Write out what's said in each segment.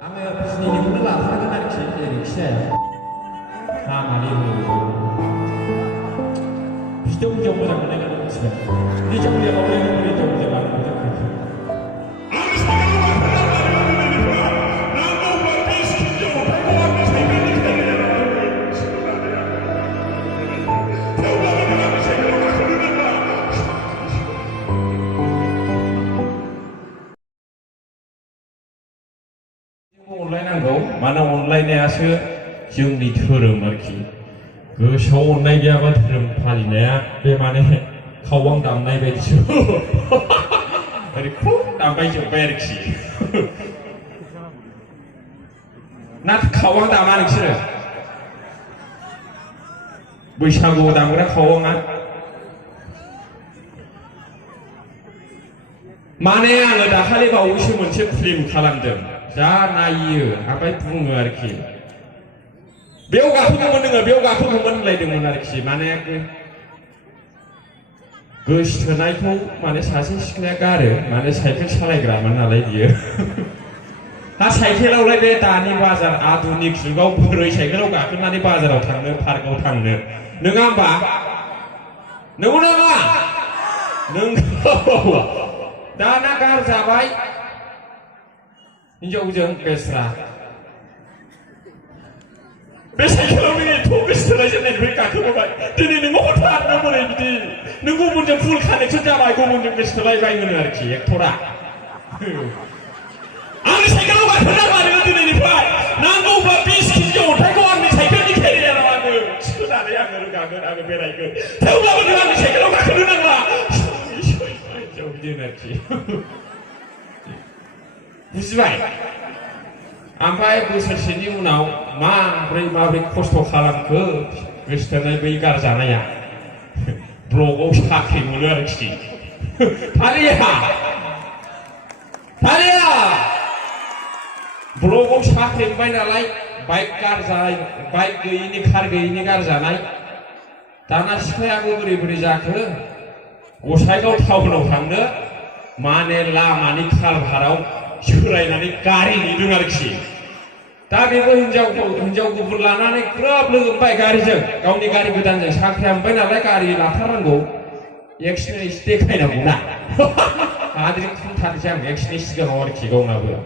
Ang sini ni pun lah, saya kan ada cerita ni saya. Mali tu. Setiap jam macam mana kan macam. Ni jam dia bawa ni jam dia bawa macam. Mana online ni asyik jeng di terus merki. Kesaw online dia apa terus pali ni ya. Bagaimana kawang dam ni begitu. Hari ku dam begitu berki. Nak kawang dam mana sih? Buisagu dam kena kawang ah. Mana yang ada kali bawa usia macam film kalandem. 자 나이유 아빠이 부흥을 이렇게 배우가 후보는 거 배우가 후보는 라이딩을 이렇게 만약에 그 시트나이토 만에 사실 시크네가르 만에 사이클 살아이그라만 나라이디요 다 사이클로 라이베 다니 바जार 아두닉 주고 버르이 사이클로 가끔나니 바자로 탕는 파르고 탕는 능안 봐 누구나마 능거 다나가르 자바이 인정우정 베스라 베스라미 토베스라이즈네 그러니까 그거가 드니는 뭐 다 넘어내 비디 누구 문제 풀 칸에 천자 말고 문제 베스라이 바이는 이렇게 액토라 아니 생각하고 그러나 말이는 드니니 봐 난도 봐 비스킨죠 대고 왔니 생각이 캐리야 나와는 치고나네 양으로 가면 아그 베라이 그 대우하고 들어가는 생각하고 그러나 봐 좀 이제는 Buzibai, ampai busasini unau ma beri kosto kalam ke Kristen beikar sana ya, blogo sakit mulai sih, Thalia, blogo sakit baik nalai, baik kar sana, baik ini kar sana, tanah sekolah aku beri jaga, usai kau tahu belum hangga, mana mani kal harau. Syurainan kari ni dengar sih. Tapi aku hinjau berlana ni kerap lagi baik kari je. Kau ni kari bedan je. Sakit sampai nalai kari lataran go. Action istek hay na guna. Hadir pun tadi jam action istek orang kigau na guna.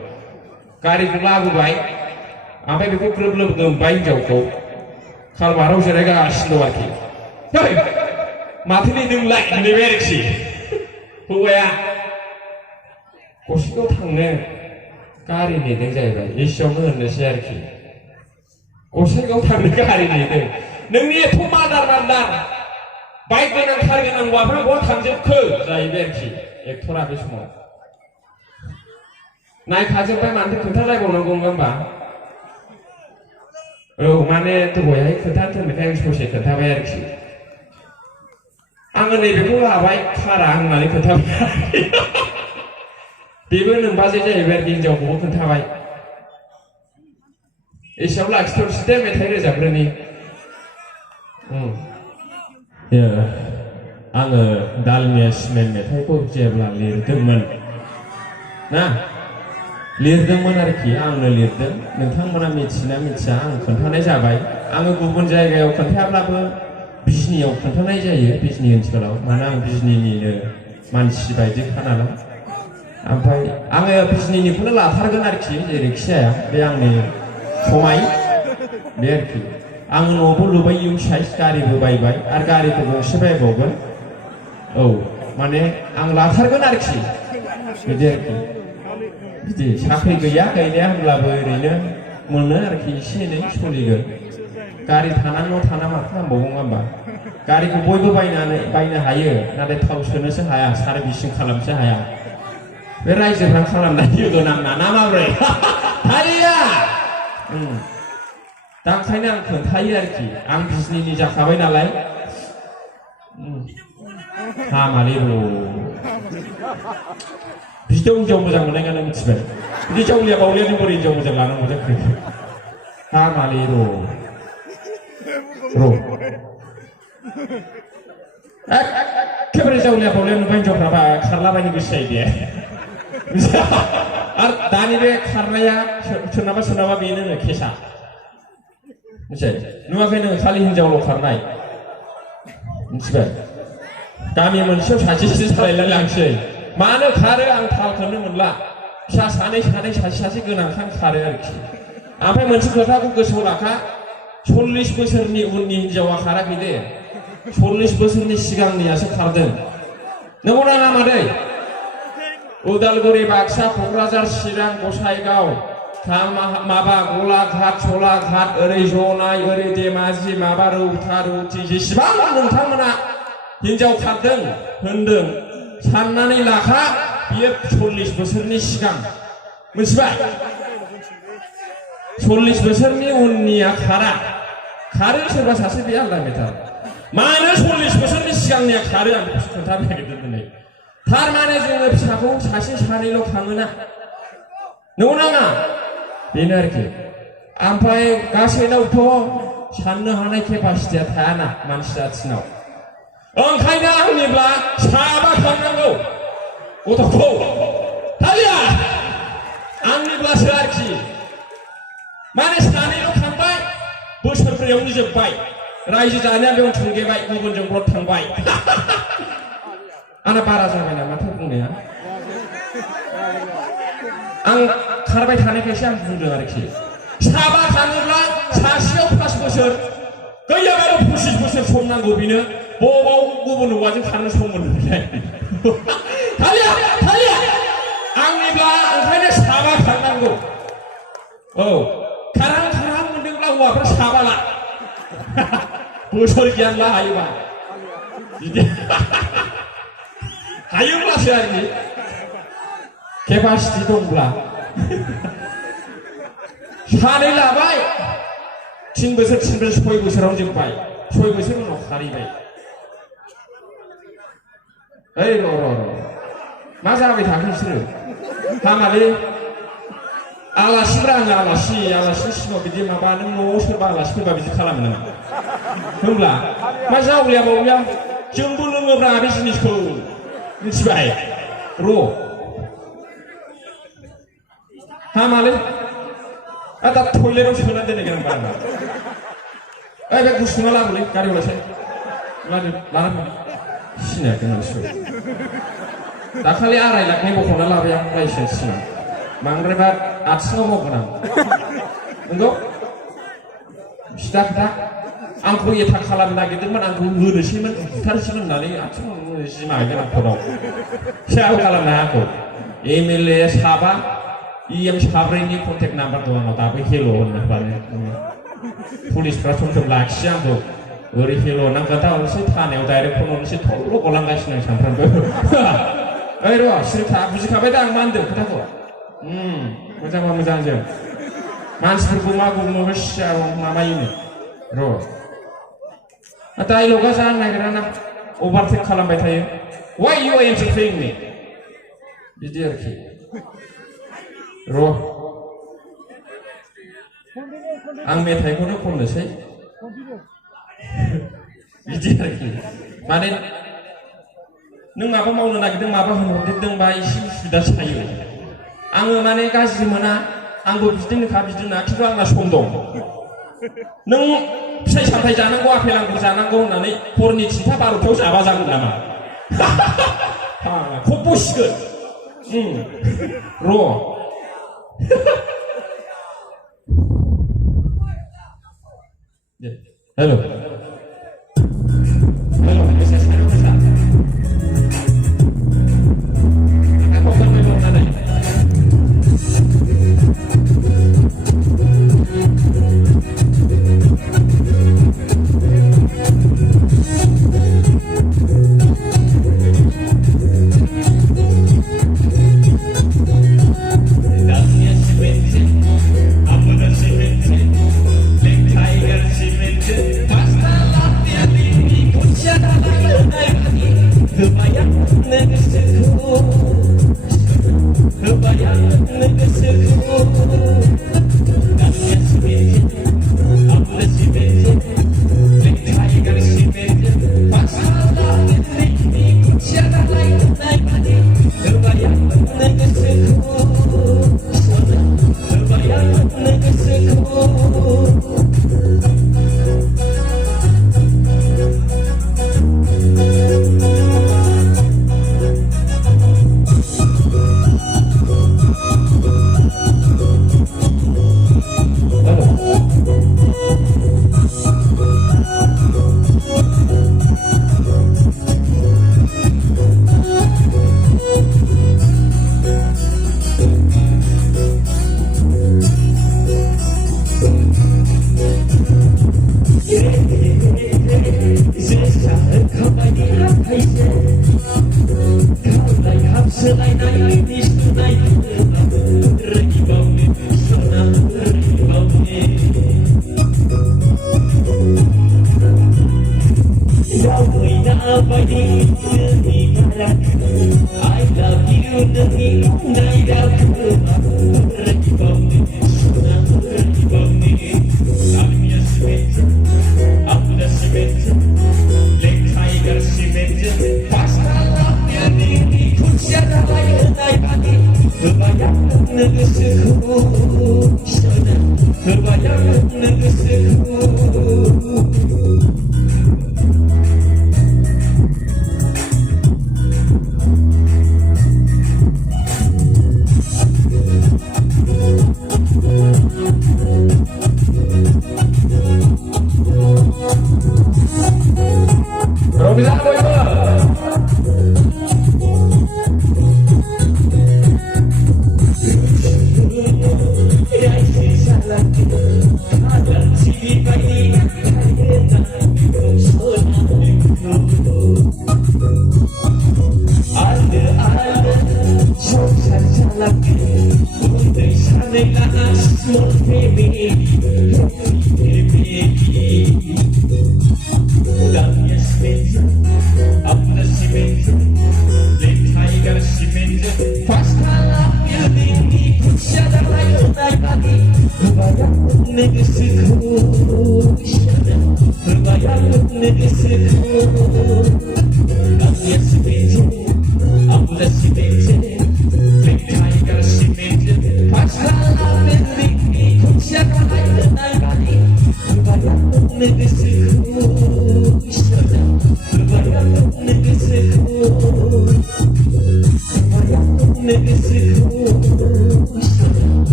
Kari berlagu baik. Sampai aku kerap lagi baik jauh kau. Kalau baru saya lega asyik doang ki. Hei, mati ni dengar ni berik sih. Huya. 고시도 탕네 까리니 등자이다 이쇼는 너시아르키 고시도 탕네 까리니 등 능리에 토마다란다 바이크는 타르게는 와프라고 탐접크 자이베르키 액토라비 수모 나이 가정발 만들 근탈라이 보는 건가 봐 만에 또 뭐야 이 근탈트는 그냥 소식 근탈바야르키 앙은 이베고 라바이 카라 앙만이 근탈바야르키 Bibu baca je berking jauh bukan thawai. Insyaallah ekstur sistem yang tadi saya berani. Ya, angge dalamnya semen metai pun jebla lirdengman. Nah, lirdengman arki angge lirdeng. Nentang mana micina ang kontanai jabai. Angge gubun jaya kontanai bisnis yang kontanai jaya bisnis insyaallah. Mana bisnis ni mansi baik kanala. Ampai, angge bisnis ni pun lah harga narki jadi saya yang ni somai, berki. Angge nopo lubai yung size kari lubai bai, argari tu bung sebai bogan. Oh, mana angge lah harga narki, berki. Jadi sakri gaya gaya angge lah berine, mana narki sini suligan. Kari tanah no tanah macam bohong apa? Kari ku boy bai haya, nanti tahu sebenarnya haya, sari bising kalam haya. Berai seberang salam nanti itu nama bre. Thalia. Tak saya nak Thalia lagi. Ang bisnis ni jakabai nalai. Mali tu. Bisnis jauh macam mana kan yang sebab. Jadi jauh lihat bau lihat ni boleh jauh macam mana macam ni. Mali tu. Bro. Kau jauh lihat bau lihat ni jauh berapa? Karla banyak bisa dia. आरो दानि बे खारनाया सोरनाबा सोरनाबा बेनो केसा मिथिबाय नुवाखै नों खालि हिनजावल' खारनाय मिथिबाय गामि मोनसेयाव सासेसो सालायनानै लांसै मानो खारो आं थालखौनो मोनला फिसा सानै सासे गोनांखां खारो आरोखि ओमफ्राय मोनसे खोथाखौ गोसोआव लाखा 40 बोसोरनि उननि हिनजावा खाराखै दे 40 बोसोरनि सिगांनियासो खारदों नंगौना नङा मादै उदालगुरि बाक्सा क'क्राझार चिरां गसाइगाव माबा गलाघाट सलाघाट ओरै जनाय ओरै धेमाजि माबा रौता रौथि जेसेबां नोंथांमोना हिनजाव खारदों होनदों साननानै लाखा बियो 40 बोसोरनि सिगां मिथिबाय 40 बोसोरनि उननिया खारो सोरबा सासे बे आलदा मेटार मानो 40 बोसोरनि सिगांनिया खारो आं खोन्थानो नागिरदों दिनै थारमाने जोङो फिसाखौ सासे सानैल' खाङोना नंगौना नङा बेनो आरोखि ओमफ्राय गासैनावथ' साननो हानाय केपासिटिया थायाना मानसि जाथिनाव ओंखायनो आंनिब्ला साबा खांनांगौ गथ'खौ थालिया आंनिब्लासो आरोखि माने सानैल' खांबाय बोसोरब्रैयावनो जोब्बाय रायजो जानाया बेयाव थुंगेबाय गुबुनजों ब्लद थांबाय आंना बारा जाबाय नामाथो बुंनाया आं खारबाय थानायखायसो आं बुंदों आरोखि साबा खाङोब्ला सासेयाव 5 बोसोर गैयाबाबो 25 बोसोर सम नांगौ बेनो बबाव गुबुन हौवाजों खारनो सम मोनबाय थालिया आंनिब्ला ओंखायनो साबा खारनांगौ औ खारहां मोनदोंब्ला हौवाफ्रा साबाला बोसोर गियानला हायोबा बिदि हायोब्लासो आरोखि केपासिटि दंब्ला सानै लाबाय 3 बोसोर 6 बोसोराव जोब्बाय 6 बोसोर उनाव खारहैबाय ओइ र' मा जाबाय थाखो बिसोरो हामालै आलासिफ्रा आङो आलासिनि सिगाङाव बिदि माबा नों न'आव सोरबा आलासि फैबा बिदि खालामो नामा होनब्ला मा जावलिया बावलिया जोंबो लोङोब्रा बे जिनिसखौ मिथिबाय र' हामालै दा टयलेटाव सोना दोननो गोनां बारा ओइ बे गुसुना लाबोलै गारियाव लासै लाना सिनायाखै नोंसोर दाखालि 2.5 लाखनि बख'ना लाबाय आं लाइसेन्स सिगां बांद्रायबा आथिङाव मावगोन आं नंगौ सिदा खोथा आंखौ एथा खालामनो नागिरदोंमोन आंखौ होनोसैमोन बुथारसैमोन होननानै आथिङाव जिमा हैगोन आं खराव सेयाव खालामनो हायाखौ MLA साबा EM 4नि कन्टेक्ट नाम्बार दं आंनाव दाबो हेल' होननानै पुलिसफ्रा सम सम लाखियो आंखौ ओरै हेल' होननानै खोन्थाहरनोसै थानायाव डाइरेक्ट फन हरनोसै थल' गलांगासिनो आं सानफ्रामबो ओइ र' सिरि था बुजिखाबाय दा आं मा होनदों खोथाखौ मोजां जों मानसिफोरखौ मा बुङो सियाव माबायोनो र' डाइलगा जानो नागिराना अभारटेक खालामबाय थायो Why you are entertaining me बिदि आरोखि र' आं मेथाइखौनो खननोसै बिदि आरोखि माने नों माबा मावनो नागिरदों माबा होनहरदेरदोंबा एसे उसुबिदा जायो आङो माने गाज्रि मोना आंबो बिदिनोखा खिन्थु आंना सम दं नों फिथाइ सामथाइ जानांगौ आपेल आंगुर जानांगौ होननानै हरनि 3टा 12टायाव जाबा जागोन नामा खब बसिगोन र' हेल' Tiger, she meant it.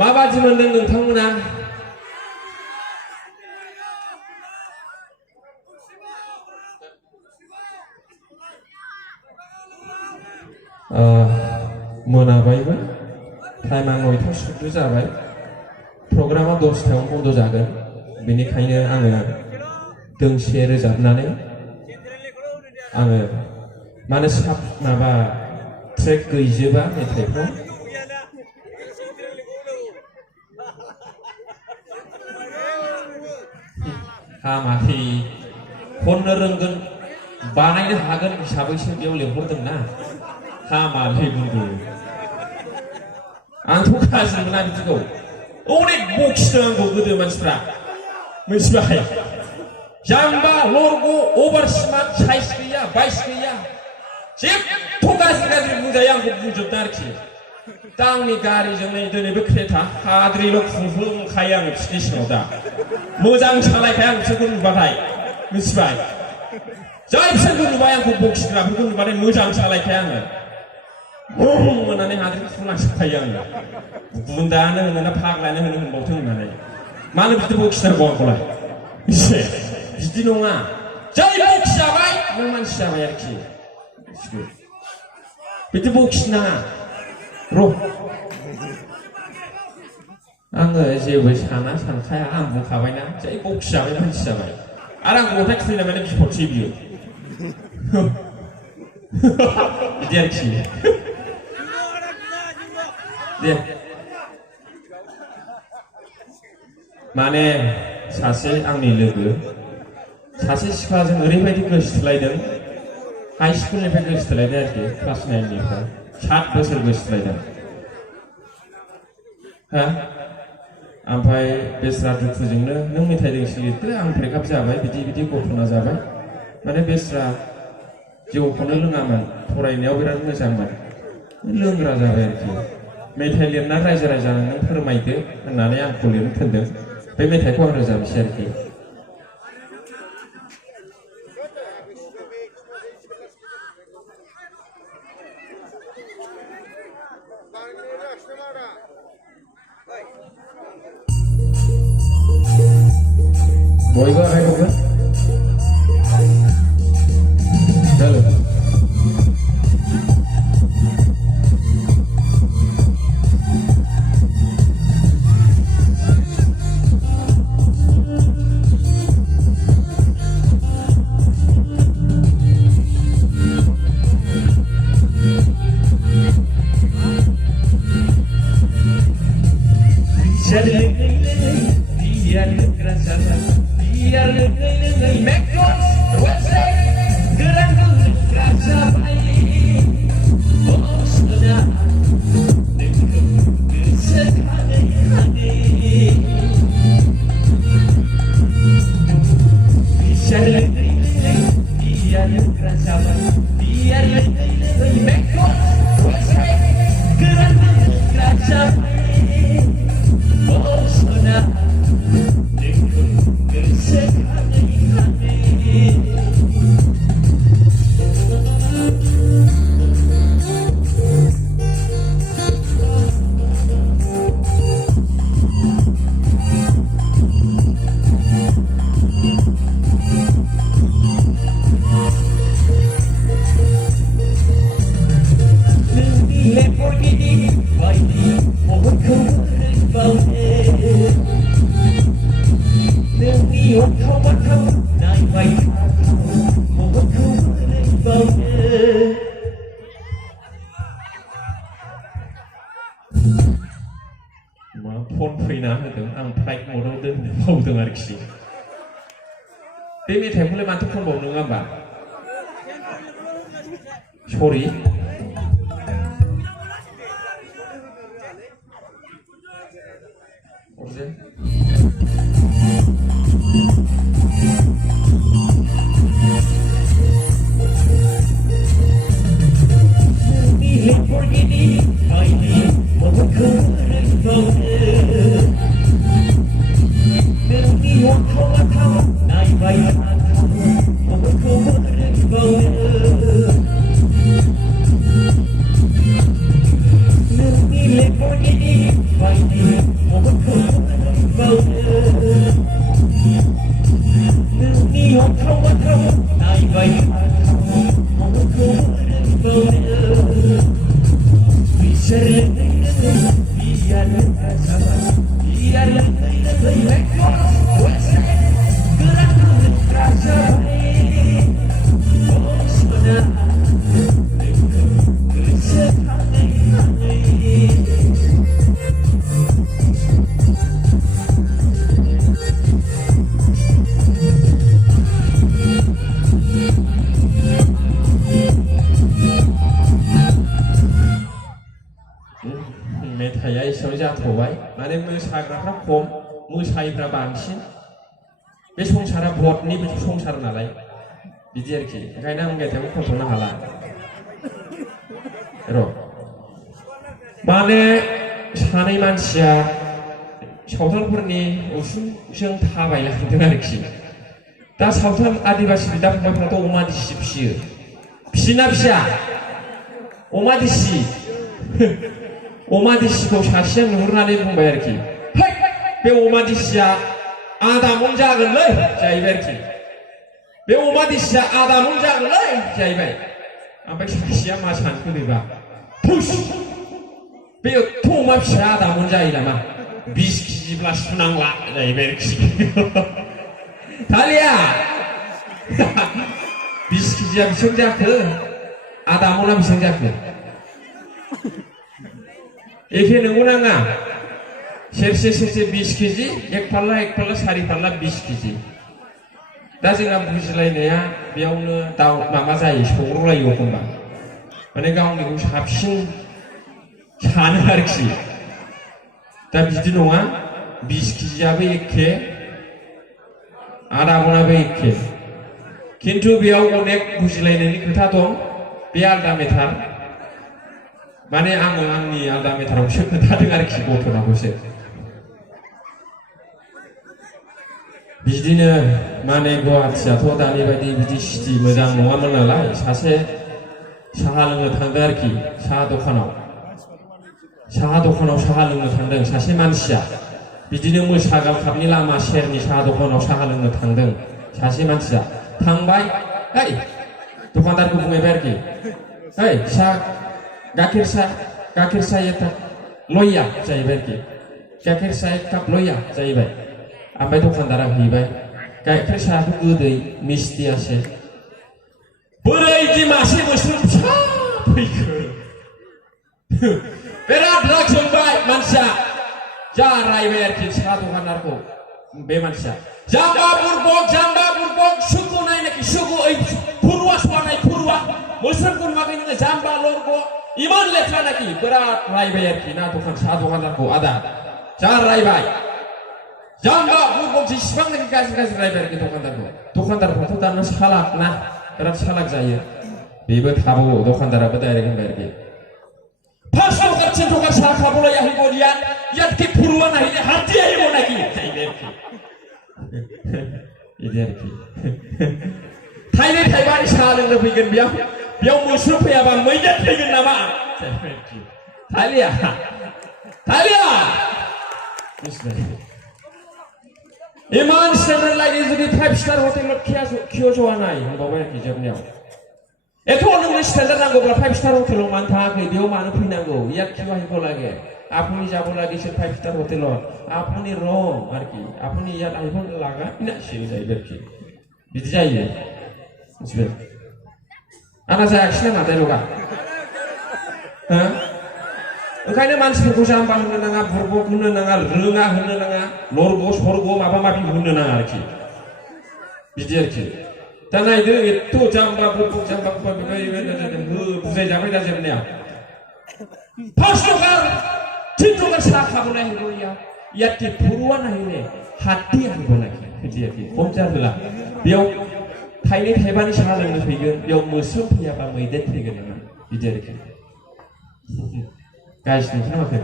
마바지 만든 능탕문아 मोनाबायबो टाइमा 9टा सुद्दु जाबाय प्रग्रामा 10टायाव बन्द जागोन बेनिखायनो आङो दोंसे रोजाबनानै आङो माने माबा ट्रेक गैजोबा मेथाइफ्रा हामाखै खननो रोंगोन बानायनो हागोन हिसाबैसो बेयाव लिंहरदोंना हामालै बुंदो आंथ' गाज्रि मोना बिदिखौ अनेक बखिदों आंखौ गोदो मानसिफ्रा मिथिबाय जाम्बा लरग' अभार स्मार्ट साइज गैया बाइस गैया जेबो गाज्रि बुंजायो आंखौ बुंजोबदों आरोखि दा आंनि गारिजों नै दिनैबो क्रेटा हाद्रिल' खुंखायो आङो बिसिनि सिङाव दा मोजां सालायखाया आं बिसोरखौ नुबाथाय मिथिबाय जाय बिसोरखौ नुबाय आंखौ बखिग्राफोरखौ नुबाथाय मोजां सालायखाया आङो मोननानै हाद्रि खुंलांजोबखायो आङो गुन्दानो होनो ना फाग्लायानो होनो होनबावथों होननानै मानो बिदि बखिनांगौ आंखौलाय एसे बिदि नङा जाय बखिजाबाय नों मानसि जाबाय आरोखि बिदि बखिनाङा र' आङो जेबो सानखाया आं बुंखाबायना जाय बखिजाबाय मानसि जाबाय आरो आंखौ अन्थाइ खुबैनाय माने बिपदसै बियो बिदि आरोखि दे माने सासे आंनि लोगो सासे सिख्लाजों ओरैबायदि गोसोथोलायदों हाई स्कुलनिफ्राय गोसोथोलायदों आरोखि क्लास 9निफ्राय 7 बोसोर गोसोथोलायदों हा ओमफ्राय बेस्रा दुखुजोंनो नों मेथाइ दोंसे लिरदो आं ब्रेकआप जाबाय बिदि घटना जाबाय माने बेस्रा जौखौनो लोङामोन फरायनायाव बिराद मोजांमोन लोंग्रा जाबाय आरोखि मेथाइ लिरना रायजो राजानो नों फोरमायदो होननानै आंखौ लिरनो थिनदों बे मेथाइखौ आं रोजाबनोसै आरोखि बयबो आखाइ खबगोन चलो Jadi होना होदों आं फ्लाइट मदाव दोननो बावदों आरोखि बे मेथाइखौलाय माथो खनबावनो नङा होमबा सरि मेथाइया एसेयाव जाथ'बाय माने मोसाग्राफ्रा खम मोसायैफ्रा बांसिन बे संसारा भटनि संसार नालाय बिदि आरोखि ओंखायनो आं मेथाइखौ खनथ'नो हाला र' माने सानै मानसिया सावथालफोरनि उसुंजों थाबायलांदों आरोखि दा सावथाल आदिबासि बिदा फंबायफ्राथ' अमा दिसि फिसियो फिसिना फिसा अमा दिसि अमा दिसिखौ सासेया नुहुरनानै बुंबाय आरोखि बे अमा दिसिया आदामन जागोनलै जाहैबाय आरोखि बे अमा दिसिया आदामन जागोनलै जाहैबाय ओमफ्राय सासेया मा सानखो बेबा फुस बे एथ' अमा फिसा आदामन जायो नामा 20 केजिब्ला सुनांला जाहैबाय आरोखि थालिया 20 केजिया बेसेबां जाखो आदामना बेसेबां जाखो एखे नंगौ नाङा सेरसे 20 केजि एक फाल्ला 4 फाल्ला 20 केजि दा जोंना बुजिलायनाया बेयावनो दाउ माबा जायो सौग्रावलायो एखनबा माने गावनिखौ साबसिन सानो आरोखि दा बिदि नङा 20 केजियाबो एखे आदामनाबो एखे खिन्थु बेयाव अनेक बुजिलायनायनि खोथा दं बे आलदा मेटार माने आङो आंनि आलदा मेटारावसो खोन्थादों आरोखि गथ'नाखौसो बिदिनो माने गुवाहाटियाथ' दानि बायदि बिदि सिटि मोजां नङामोन नालाय सासे साहा लोंनो थांदों आरोखि साहा दखानाव साहा लोंनो थांदों सासे मानसिया बिदिनो मोसागावखाबनि लामा सेरनि साहा दखानाव साहा लोंनो थांदों सासे मानसिया थांबाय है दखानदारखौ बुंबाय आरोखि है साहा गाइखेर साहा एक लया जाहैबाय आरोखि गाइखेर साहा एक काप लया जाहैबाय ओमफ्राय दखानदारा हैबाय गाइखेर साहाखौ गोदै मिस्टियासो बोरै इदि मासे मोस्रोम फिसा फैखो बिराद राग जोंबाय मानसिया जा रायबाय आरोखि साहा दखानदारखौ बे मानसिया जाम्बा बुरबक सुखु नायनाखि सुखु ओइ फुरुवा सवानाय फुरुवा मोस्रोमखौ नुवाखै नोङो जाम्बा लरग' इमान लेथ्रा नाखि बिराद रायबाय आरोखि ना साहा दखानदारखौ आदा जा रायबाय जाम्बा बुरबक जेसेबांनाखि गाज्रि रायबाय आरोखि दखानदारफ्राथ' दाना सालाक ना बिराद सालाक जायो बेबो थाबावो दखानदाराबो डाइरेक्ट होनबाय आरोखि 5 टका 10 टका साहा खाबोला আহিব ইয়াতকে ফুৰুৱা নাহিলে হাতী আহিব নাকি इदि आरोखि थाइनै थाइबानि साहा लोंनो फैगोन बेयाव मोस्रोम फैयाबा मैदेर फैगोन नामा थालिया इमान स्टेन्डार्ड लागे जुदि 5 स्टार हटेलाव खिय'ज'आ नाय होनबावबाय आरोखि जोबनायाव एथ' नोंनो स्टेन्डार्ड नांगौब्ला 5 स्टार हटेलाव मानो थाङाखै बेयाव मानो फैनांगौ ইয়াত কিয় আহিব লাগে আপুনি যাব লাগিছিল 5 স্টার হোটেলত আপুনি রং আর কি আপুনি ইয়াত আহিব লাগা নাছিল যাইবে কি বিধি যাইবে বুঝবে আনা যায় আসলে না তাই লগা হ্যাঁ ओंखायनो मानसिफोरखौ जाम्बा होनो नाङा बुरबक होनो नाङा रोङा होनो नाङा लरग' सरग' माबा माबि होनो नाङा आरोखि बिदि आरोखि दा नायदो एथ' जाम्बा बुरबक जाम्बा बुजायजाबाय दा जोबनाया 5 टका 3 टका साहा खाबोनाय होगौ ইয়াতে ফুৰুৱা নাহিলে হাতী আহিব নাকি बिदि आरोखि खम जाहोला बेयाव थाइनै थाइबानि साहा लोंनो फैगोन बेयाव मोसौ फैयाबा मैदेर फैगोन नामा बिदि आरोखि गाज्रि नुवाखै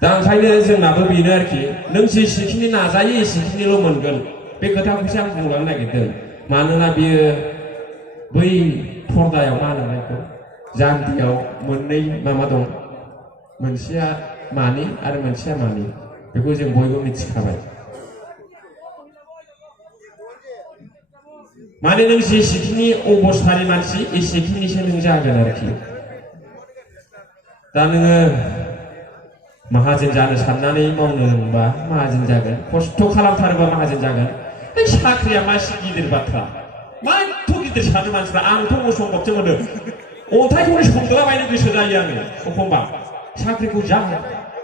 दा ओंखायनो जोंनाबो बेनो आरोखि नों जेसेखिनि नाजायो एसेखिनिल' मोनगोन बे खोथाखौसो आं बुंलांनो नागिरदों मानोना बियो बै पर्दायाव मा होनो बेखौ जान्दियाव मोननै माबा दं मोनसेया मानि आरो मोनसेया मानि बेखौ जों बयबो मिथिखाबाय माने नों जेसेखिनि अबस्थानि मानसि एसेखिनिसो नों जागोन आरोखि दा नोङो माहाजोन जानो साननानै मावनो रोंबा माहाजोन जागोन खस्थ' खालामथारोबा माहाजोन जागोन बे साख्रिया मासे गिदिर बाथ्रा मा एथ' गिदिर सानो मानसिफ्रा आंथ' असम्भबसो मोनो अन्थाइखौनो संग्लाबायनो गोसो जायो आङो एखमबा साख्रिखौ जा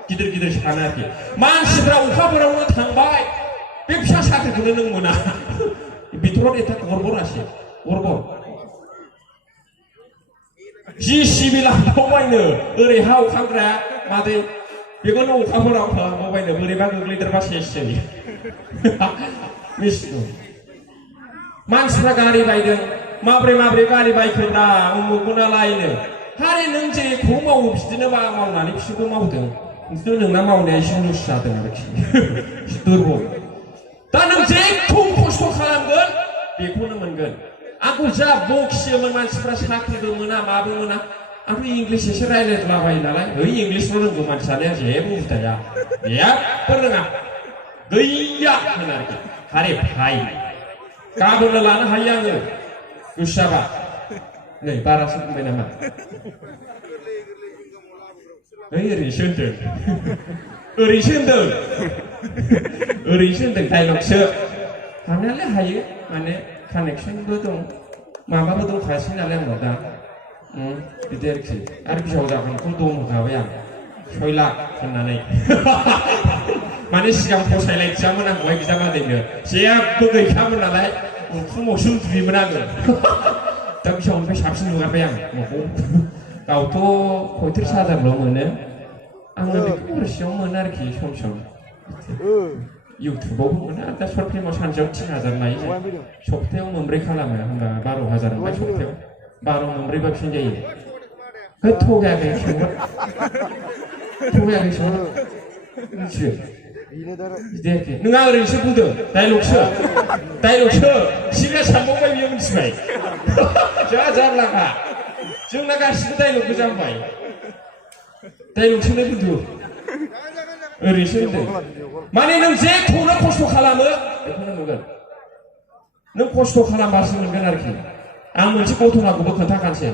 गिदिर गिदिर सानो आरोखि मानसिफ्रा अखाफोरावनो थांबाय बे फिसा साख्रिखौनो नों मोना बिथोराव एथा गरबरासो गरबर जिसिबि लांबावबायनो ओरै हा अखाग्रा मादै बेखौनो अखाफोराव खालामबावबायनो बोरैबा गोग्लैदेरबा सेससै मिथिगौ मानसिफ्रा गारि बायदों माब्रै गारि बायखोब्रा उमुगमोनालायनो हारे नों जेखौ मावो बिदिनो मावनानै बिसोरखौ मावदों खिन्थु नोंना मावनाया एसे लुस जादों आरोखि दुरबल दा नों जेखौ खस्थ' खालामगोन बेखौनो मोनगोन आंखौ जा बखियोमोन मानसिफ्रा साख्रिबो मोना माबो मोना आंथ' इंलिस एसे रायज्लायलाबायो नालाय ओइ इंलिसल' रोंगौ मानसियानो जेबो उदाया जेबो रोङा गैया होनो आरोखि हारे भाइ गाबोननो लानो हायो आङो गोसो जाबा नै बारासो बुंबाय नामा ओइ ओरैसो होनदों डाइलगसो हानायालाय हायो माने कानेक्सनबो दं माबाबो दंखासै नालाय आंनाव दा बिदि आरोखि आरो बिहाव जागोनखौ दंखाबाय आं 6 लाख होननानै माने सिगां फसायलायथियामोन आंखौहाय बिजामादैनो जेबो गैखामोन नालाय फुङावसो उन्दुयोमोन आङो दा बिहावनिफ्राय साबसिन नुगारबाय आं न'खौ गावथ' 35,000ल' मोनो आङो बेखौ हरसेयाव मोनो आरोखि सम इउटुबावबो मोनो आरो दा सर्ट फिल्माव सानसेयाव 3,000 लायो सप्तायाव मोनब्रै खालामो होनबा 12,000 मोनबाय सप्तायाव 12 मोनब्रैबा फिन जायो थगायाखै मिथियो बिदि आरोखि नों आं ओरैनोसो बुंदों डाइलगसो सिगां सानबावबाय बियो मिथिबाय जा जारलाखा जोंना गासिबो डाइलग गोजा होनबाय डाइलगसोनो खिन्थु ओरैसो होनदों माने नों जेखौनो खस्थ' खालामो बेखौनो मोनगोन नों खस्थ' खालामबासो मोनगोन आरोखि आं मोनसे घटनाखौबो खोन्थाखानोसै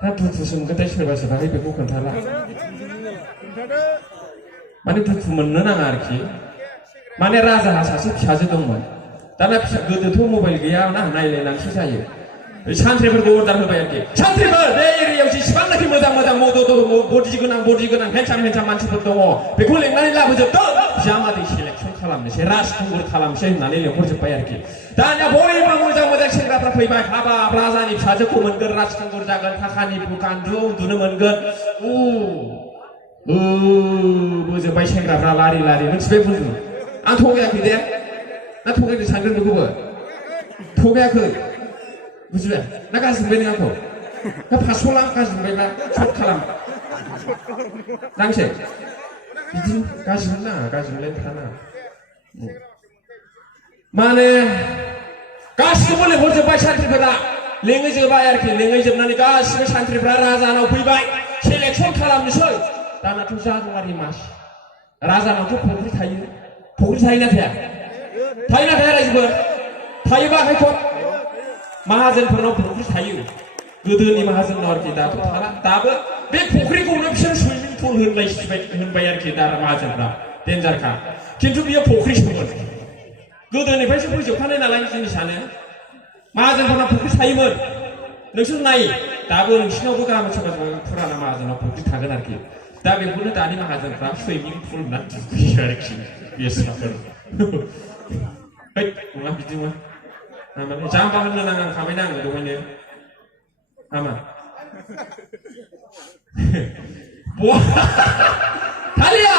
दा दुखुसो मोनगोनथाय सोरबा बेखौ खोन्थाला माने दुखु मोननो नाङा आरोखि माने राजाहा सासे फिसाजो दंमोन दाना गोदोथ' मबाइल गैया ना नायलायनानैसो जायो सानथ्रिफोरखौ अर्डार होबाय आरोखि सानथ्रिफोर बे एरियायाव जेसेबांनाखि मोजां बडि गोनां हेन्डसाम मानसिफोर दङ बेखौ लेंनानै लाबोजोबदो बिजामादै सेलेक्सन खालामनोसै राजखुंगुर खालामनोसै होननानै लेंहरजोब्बाय आरोखि दानिया बयबो मोजां सेंग्राफ्रा फैबाय हाबाब राजानि फिसाजोखौ मोनगोन राजखुंगुर जागोन थाखानि गान्दुआव उन्दुनो मोनगोन बोजोब्बाय सेंग्राफ्रा लारि मोनथिबाय बुंदों आं थगायाखै दे ना थगायनो सानदों बेखौबो थगायाखै बुजिबाय ना गाज्रि मोनबाय नों आंखौ ना 500 लाख गाज्रि मोनबायबा सर्ट खालाम नांसै बिदि गाज्रि मोनलायनो थानाङा माने गासिबो लेंहरजोब्बाय सानथ्रिफोरा लेङैजोबबाय आरोखि लेङैजोबनानै गासिबो सानथ्रिफ्रा राजानाव फैबाय सेलेक्सन खालामनोसै दानाथ' जानुवारि मास राजानावथ' फुख्रि थायोना थाया रायजोफोर थायोबा हायखर माहाजोनफोरनाव फुख्रि थायो गोदोनि माहाजोननाव आरोखि दाथ' थाला दाबो बे फुख्रिखौनो बिसोर सुइमिं पुल होनबाय आरोखि दा माहाजोनफ्रा डेन्जारखा खिन्थु बियो फुख्रिसोमोन गोदोनिफ्रायसो फैजोबखानाय नालाय जिनिसानो माहाजोनफोरनाव फुख्रि थायोमोन नोंसोर नाय दाबो नोंसिनावबो गामि सोरबा सोरबा फुराना माहाजोनाव फुख्रि थागोन आरोखि दा बेखौनो दानि माहाजोनफ्रा सुइमिं पुल होनना दुगैयो आरोखि बेस्राफोर नङा बिदि नङा माने जाम्बा होननो नाङाखाबायना आङो दहायनो हामा थालिया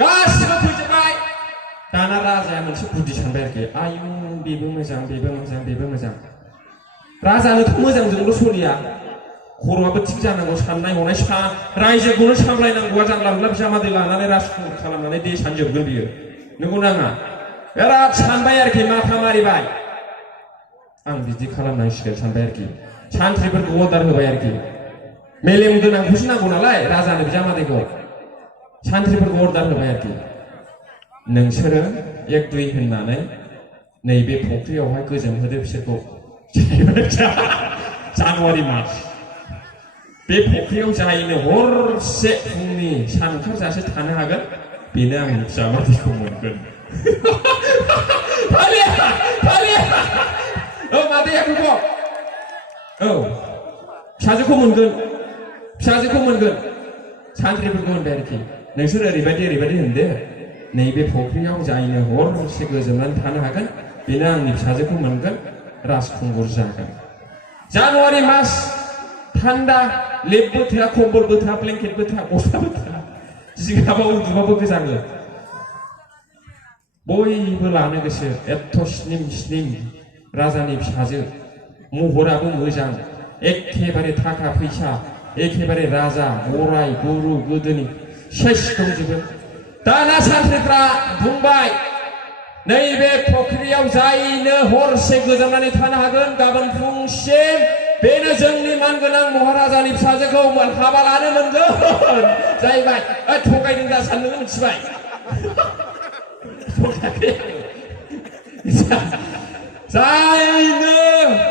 गासिबो फैजोबबाय दाना राजाया मोनसे बुद्धि सानबाय आरोखि आयु बेबो मोजां बेबो मोजां बेबो मोजां राजानोथ' मोजांजोंल' सोलिया खर'आबो थिग जानांगौ साननाय हनाय रायजोखौनो सामलायनांगौआ जानला मोनला बिजामादै लानानै राजकुमार खालामनानै दै सानजोबगोन बियो नंगौ नाङा बिराद सानबाय आरोखि माथा मारिबाय आं बिदि खालामनांसिगोन सानबाय आरोखि सानथ्रिफोरखौ अर्डार होबाय आरोखि मेलेम गोनांखौसो नांगौ नालाय राजानो बिजामादैखौ सानथ्रिफोरखौ अर्डार होबाय आरोखि नोंसोरो एक दुइ होननानै नैबे फुख्रियावहाय गोजोमहोदो बिसोरखौ जानुवारि मास बे फुख्रियाव जायनो हरसे फुंनि सान ओंखारजासे थानो हागोन बेनो आंनि बिजामादैखौ मोनगोन औ मादैया बेखौ औ फिसाजोखौ मोनगोन सानथ्रिफोरखौ होनबाय आरोखि नोंसोर ओरैबायदि होनदो नैबे फुख्रियाव जायनो हरसे गोजोमनानै थानो हागोन बेनो आंनि फिसाजोखौ मोनगोन राजखुंगुर जागोन जानुवारि मास थान्दा लेबबो थोआ कम्बलबो थोआ ब्लेंकेटबो थोआ गस्लाबो थोआ जिगाबाव उन्दुबाबो गोजाङो बयबो लानो गोसो एथ' स्लिम राजानि फिसाजो महराबो मोजां एखेबारे थाखा फैसा एखेबारे राजा गराय गुरु गोदोनि सेस दंजोबो दाना सानथ्रिफ्रा बुंबाय नैबे फुख्रियाव जायनो हरसे गोजांनानै थानो हागोन गाबोन फुंसिम बेनो जोंनि मानगोनां महाराजानि फिसाजोखौ हाबा लानो मोनगोन जाहैबाय थगायदों दा साननो मिथिबाय जायनो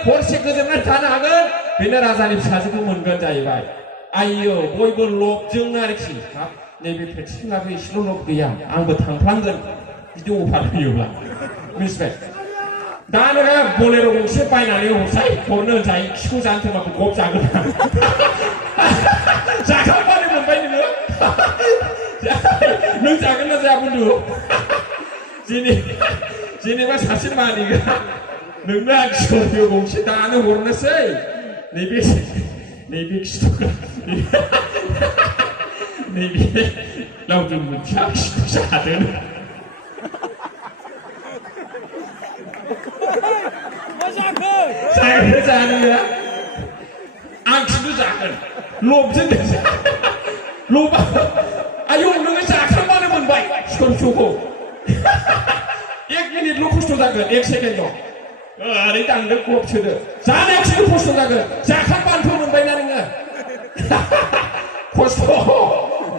हरसे गोजोननानै थानो हागोन बेनो राजानि फिसाजोखौ मोनगोन जाहैबाय आइयो बयबो लबजोंनो आरोखि नैबे पेट्रोलाबो एसेल' लब गैया आंबो थांफ्लांगोन बिदि अफार होयोब्ला मिथिबाय दा नोङो बलेर' गंसे बायनानै हरनो होनसाय खिखौ जानो थोबाबो गब जागोन जाखांबानो मोनबाय नोङो नों जागोन ना जाया बुन्दु जेनेबा सासे मालिकआ नोंनो आं खिखौ गंसे दानो हरनोसै नैबे खिथुखौ नैबे लावदुम फिसा खिथु जादों जानो आं खिन्थु जागोन लबजों लबा आयौ नोङो जाखांबानो मोनबाय सनस'खौ 1 मिनिटल' खस्थ' जागोन 1 सेकेन्डल' ओरै दांनो गब सोदो जानाया खिन्थु खस्थ' जागोन जाखांबानोथ' मोनबायना नोङो खस्थ'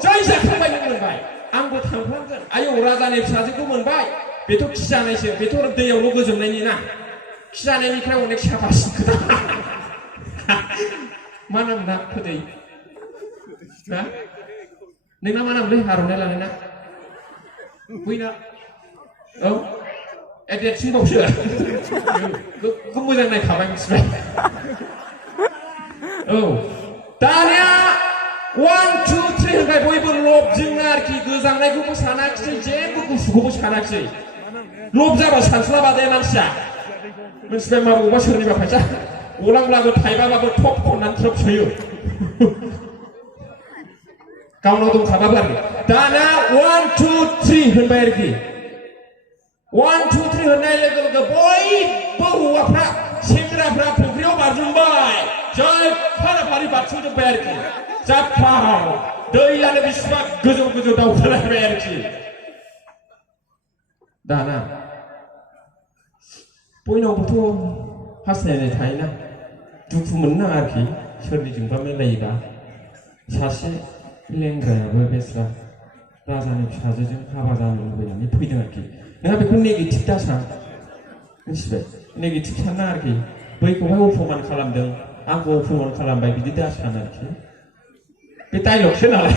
जै जाखांबाय नों मोनबाय आंबो थांफ्लांगोन आयौ राजानि फिसाजोखौ मोनबाय बेथ' खिजानायसो बेथ' दैयावल' गोजोमनायनि ना खिजानायनिफ्राय अनेक साफासिन खोथा मा नाम ना फोदै नोंना मा नामलै आर'नाइ लानाय ना बैना औ देरसिनबावसो बेखौ मोजां नायखाबाय मिथिबाय औ दानिया 1 2 3 होनबाय बयबो लबजोंनो आरोखि गोजांनायखौबो सानाखिसै जेबो गुसुखौबो सानाखिसै लब जाबा सानस्लाबा दे मानसिया मिथिबाय माबेबा सोरनिबा फैसा गलांब्लाबो थाइबाबाबो थप खननानै थ्रोब सोयो गावनाव दंखाबाबो आरोखि दाना 1 2 3 होनबाय आरोखि 1 2 3 होननाय लोगो लोगो बयबो हौवाफ्रा सेंग्राफ्रा फुख्रियाव बारजुमबाय जय फाराफारि बारस'जोब्बाय आरोखि जाफाव दैयानो बिसिबां गोजौ दावखोलायबाय आरोखि दाना बयनावबोथ' हास्थायनाय थायोना दुखु मोननो नाङा आरोखि सोरनिजोंबा मिलायोबा सासे लेंग्रायाबो बेस्रा राजानि फिसाजोजों हाबा जानो लुबैनानै फैदों आरोखि नोंहा बेखौ नेगेटिभ दा सान मिथिबाय नेगेटिभ सानना आरोखि बैखौहाय अपमान खालामदों आंखौ अपमान खालामबाय बिदि दा सान आरोखि बे डायलगसो नालाय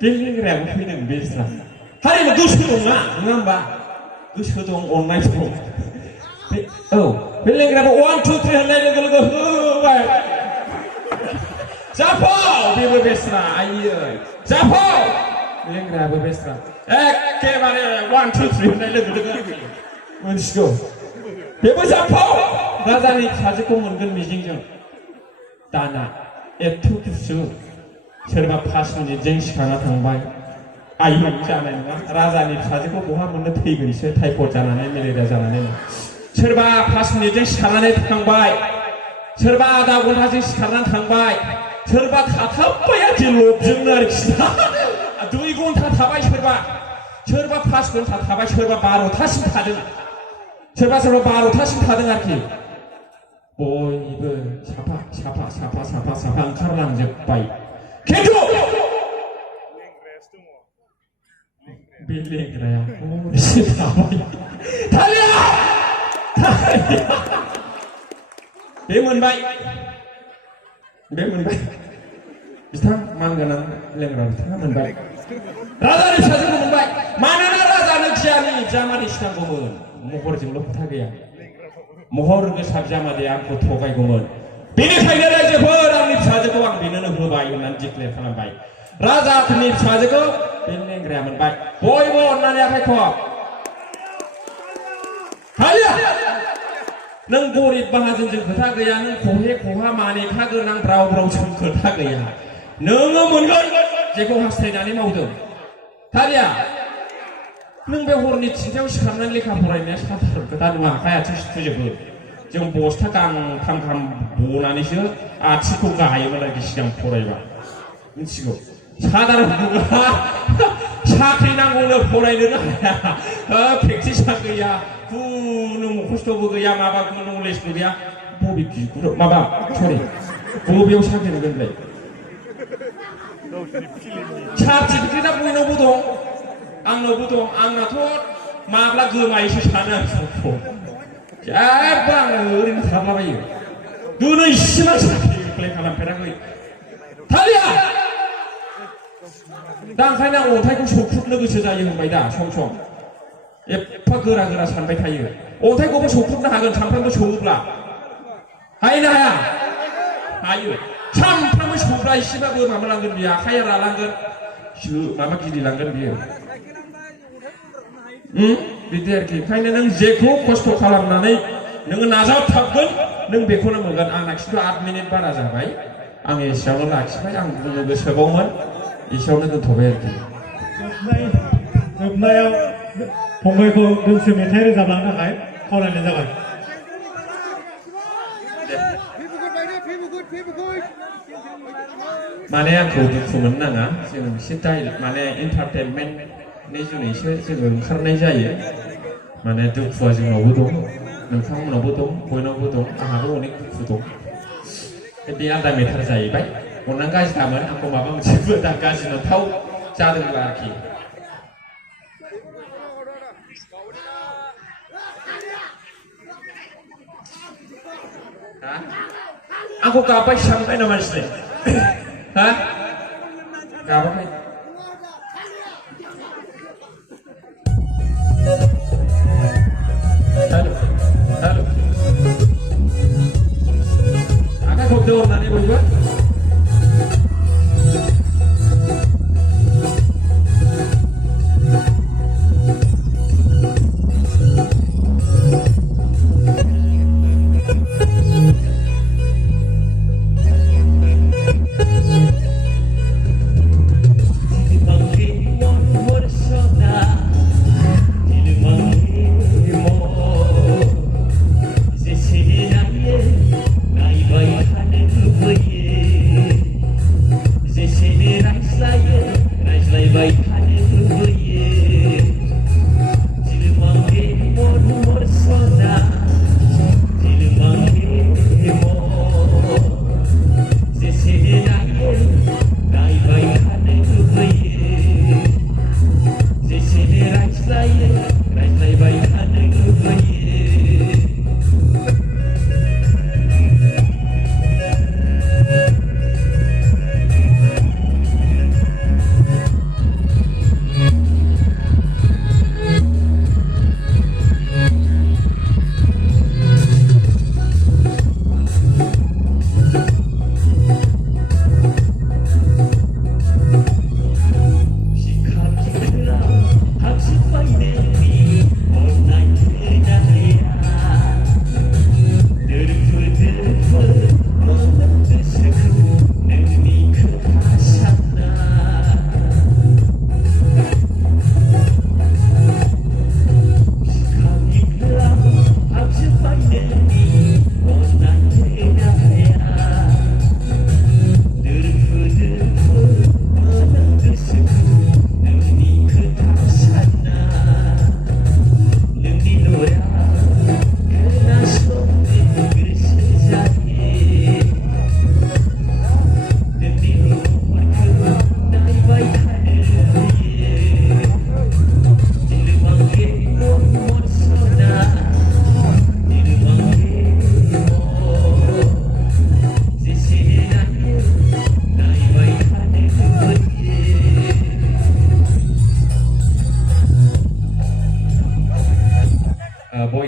बे लेंग्रायाबो फैदों बेस्रा हारिमु गोसो दंना नङा होमबा गोसो दं अननाय दं बे 빌랭그라고 1, 2, 3 होननाय लोगो लोगो होबाय जाफाव बेबो बेस्रा आइयै जाफाव बिलेंग्रायाबो बेस्रा एखेबारे 1, 2, 3 होननाय लोगो लोगो मोनसिगौ बेबो जाफाव राजानि फिसाजोखौ मोनगोन मिजिंजों दाना एथ' गुसु सोरबा 5 मिनिटजों सिखारना थांबाय आयु जानाय नङा राजानि फिसाजोखौ बहा मोननो थैगोनसो टाइफड जानानै मेलेरिया जानानै सोरबा 5 मिनिटजों सिखारनानै थांबाय सोरबा आधा घन्टाजों सिखारनानै थांबाय सोरबा थाथाबबाय आरोखि लबजोंनो आरोखि 2 घन्टा थाबाय सोरबा 5 घन्टा थाबाय सोरबा 12थासिम थादों सोरबा 12थासिम थादों आरोखि बयबो साफा ओंखारलांजोब्बाय खिन्थु बे लेंग्राया हरसे थाबाय थालिया बे मोनबाय बिथां मानगोनां लेंग्रा बिथाङा मोनबाय राजानि फिसाजोखौ मोनबाय मानोना राजानो गियानि जामादै सिनांगौमोन महरजोंल' खोथा गैया महर गोसार जामादैया आंखौ थगायगौमोन बेनिखायनो रायजोफोर आंनि फिसाजोखौ आं बेनोनो होबाय होननानै डिक्लेयार खालामबाय राजाफोरनि फिसाजोखौ बे लेंग्राया मोनबाय बयबो अननानै आखाइ खब हालिया नों गरिब माहाजोनजों खोथा गैया नों खहा मानेखा गोनां ब्राव खोथा गैया नोङो मोनगोन जेखौ हास्थायनानै मावदों हालिया नों बे हरनि 3थायाव सिखारनानै लेखा फरायनाया साधारन खोथा नङा आखाइ आथिं सुजोबो जों बस्था गांथाम बनानैसो आथिंखौ गायोमोन आरोखि सिगां फरायबा मिथिगौ साधारन नङा साख्रि नांगौनो फरायनोनो हाया प्रेक्टिसा गैया खुनु मुखस्थ'बो गैया माबा नलेजबो गैया बबेयाव साख्रि मोनगोनलाय सार्टिफिकेटआ बयनावबो दं आंनावबो दं आंनाथ' माब्ला गोमायोसो सानो आं समखौ जेबो आङो ओरैनो थालाबायो दिनैसिम आं साख्रि एप्लाइ खालामफेराखै थालिया दा ओंखायनो आं अन्थाइखौ सौख्रुबनो गोसो जायो होनबाय दा सम एफा गोरा सानबाय थायो अन्थाइखौबो सौख्रुबनो हागोन सानफ्रामबो सौवोब्ला हायो ना हाया हायो सानफ्रामबो सौब्ला एसेबाबो माबा लांगोन बियो आखाइया रालांगोन माबा गिदिलांगोन बियो बिदि आरोखि ओंखायनो नों जेखौ खस्थ' खालामनानै नोङो नाजाथाबगोन नों बेखौनो मोनगोन आंना खिन्थु 8 मिनिट बारा जाबाय आं एसेयावनो लाखिबाय आं बुंनो गोसोबावमोन एसेयावनो दोनथ'बाय आरोखि जोबनायाव फंबायखौ दोंसे मेथाइ रोजाबलांनो थाखाय खावलायनाय जाबाय माने आंखौ दुखु मोननो नाङा जों एसे माने एन्टारटेनमेन्टनि जुनैसो जोङो ओंखारनाय जायो माने दुखुआ जोंनावबो दं नोंथांमोनावबो दं बयनावबो दं आंहाबो अनेक दुखु दं बे आलादा मेटार जाहैबाय अननानै गाज्रि दामोन आंखौ माबा मोनसे गाज्रि नुथाव जादोंब्ला आरोखि आंखौ गाबबाय सानबाय नामा नोंसोर हा गाबाखै हेल' आखाइ खबदो हरनानै बयबो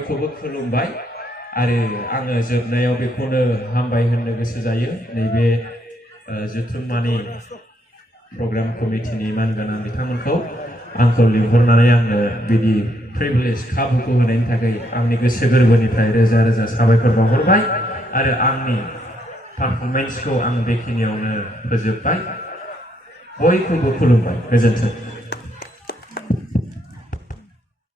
बयखौबो खुलुमबाय आरो आङो जोबनायाव बेखौनो हामबाय होननो गोसो जायो नैबे जुथुम्मानि प्रग्राम कमिटिनि मानगोनां बिथांमोनखौ आंखौ लिंहरनानै आंनो बिदि प्रिभिलेज खाबुखौ होनायनि थाखाय आंनि गोसो गोरबोनिफ्राय रोजा रोजा साबायखर बावहरबाय आरो आंनि पारफरमेन्सखौ आं बेखिनियावनो फोजोबबाय बयखौबो खुलुमबाय गोजोन्थों।